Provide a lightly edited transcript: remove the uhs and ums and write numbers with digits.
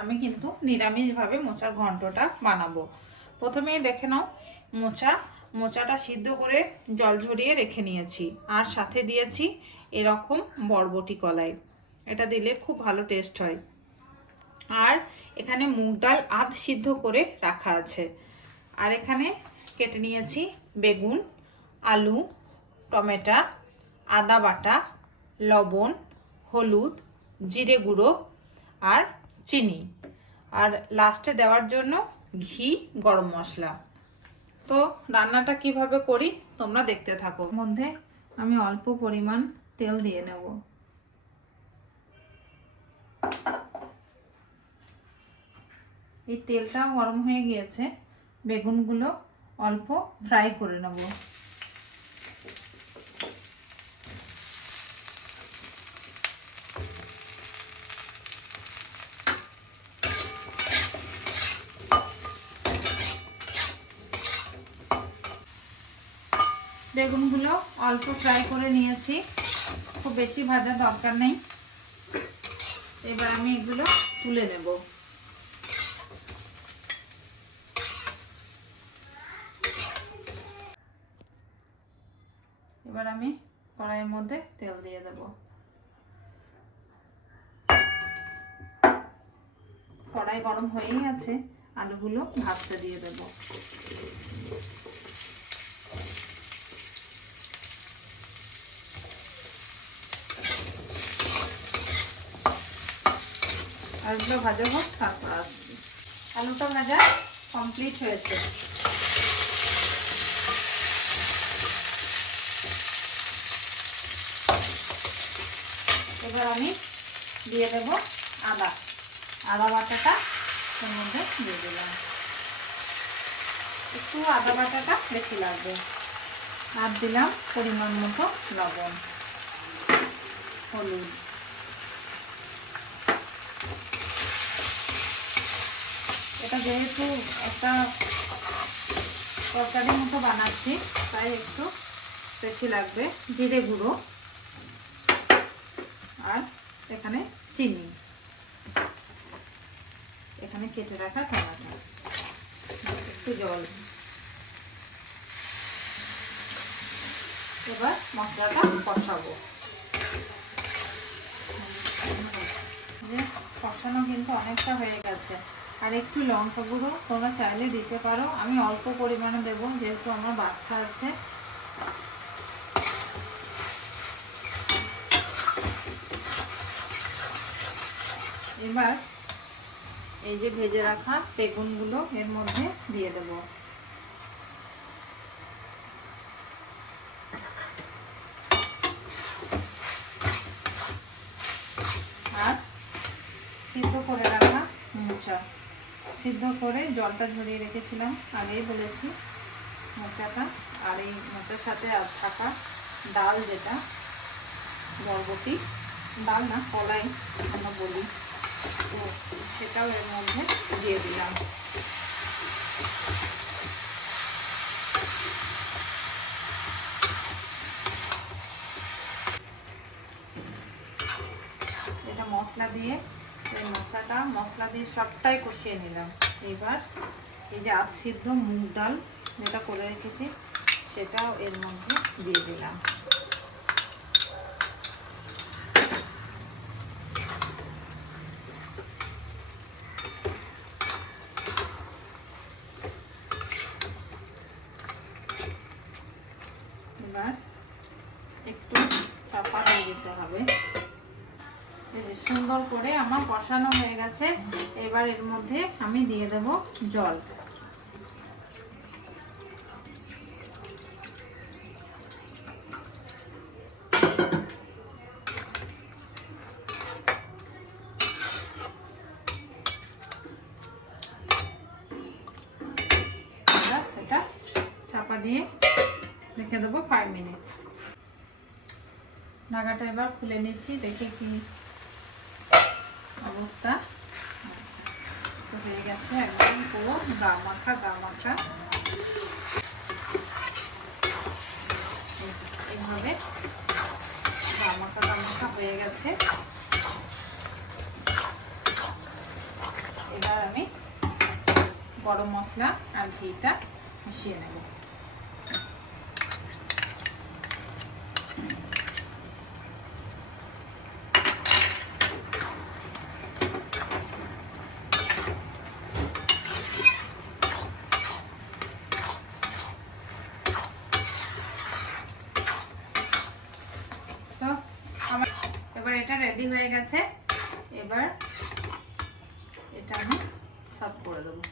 আমি কিন্তু নিরামিষভাবে মোচার ঘন্টটা বানাবো। প্রথমেই দেখে নাও, মোচাটা সিদ্ধ করে জল ঝরিয়ে রেখে নিয়েছি, আর সাথে দিয়েছি এরকম বরবটি কলাই। এটা দিলে খুব ভালো টেস্ট হয়। আর এখানে মুগ ডাল আধ সিদ্ধ করে রাখা আছে। আর এখানে কেটে নিয়েছি বেগুন, আলু, টমেটো, আদা বাটা, লবণ, হলুদ, জিরে গুঁড়ো আর চিনি, আর লাস্টে দেওয়ার জন্য ঘি, গরম মশলা। তো রান্নাটা কিভাবে করি তোমরা দেখতে থাকো। মধ্যে আমি অল্প পরিমাণ তেল দিয়ে নেব। এই তেলটা গরম হয়ে গিয়েছে, বেগুনগুলো অল্প ফ্রাই করে নেব। বেগুনগুলো অল্প ফ্রাই করে নিয়েছি, খুব বেশি ভাজার দরকার নেই। এবার আমি এগুলো তুলে নেব। এবার আমি কড়াইয়ের মধ্যে তেল দিয়ে দেব। কড়াই গরম হয়েই আছে, আলুগুলো ভাজতে দিয়ে দেব। আলুগুলো ভাজা হোক, তারপর আসছি। আলুটা ভাজা কমপ্লিট হয়েছে। এবার আমি দিয়ে দেব আদা বাটাটা এর মধ্যে দিয়ে দিলাম। একটু আদা বাটাটা বেশি লাগবে। আর দিলাম পরিমাণ মতো লবণ, হলুদ। এটা যেহেতু একটা তরকারির মতো বানাচ্ছি, তাই একটু বেশি লাগবে। জিরে গুঁড়ো, আর এখানে চিনি, এখানে কেটে রাখা টমেটো, একটু জল। এবার মশলাটা কষাবো। কষানো কিন্তু অনেকটা হয়ে গেছে। আর একটু লঙ্কা গুঁড়ো তোমরা চাইলে দিতে পারো, আমি অল্প পরিমাণে দেবো যেহেতু আমার বাচ্চা আছে। এবার এই যে ভেজে রাখা বেগুনগুলো এর মধ্যে দিয়ে দেব। আর সিদ্ধ করে রাখা মোচা, সিদ্ধ করে জলটা ঝরিয়ে রেখেছিলাম, আগেই বলেছি। মোচাটা আর এই মোচার সাথে থাকা ডাল, যেটা বরবটি ডাল না, কলাই আমরা বলি, তো সেটাও এর মধ্যে দিয়ে দিলাম। এটা মশলা দিয়ে, এই মোচাটা মশলা দিয়ে সবটাই কষিয়ে নিলাম। এবার এই যে আধ সিদ্ধ মুগ ডাল যেটা করে রেখেছি, সেটাও এর মধ্যে দিয়ে দিলাম। এবার একটু চাপা দিয়ে দিতে হবে। সুন্দর করে আমার কষানো হয়ে গেছে। এবার এর মধ্যে আমি দিয়ে দেব জল। এটা চাপা দিয়ে রেখে দেবো 5 মিনিট। ঢাকাটা এবার খুলে নিচ্ছি, দেখে কি অবস্থা। তো হয়ে গেছে একদম পুরো গা মাখা এইভাবে গা মাখা হয়ে গেছে। এবার আমি গরম মশলা আর ঘিটা মিশিয়ে নেব। তো আমার এবার এটা রেডি হয়ে গেছে। এবার এটা আমি সার্ভ করে দেবো।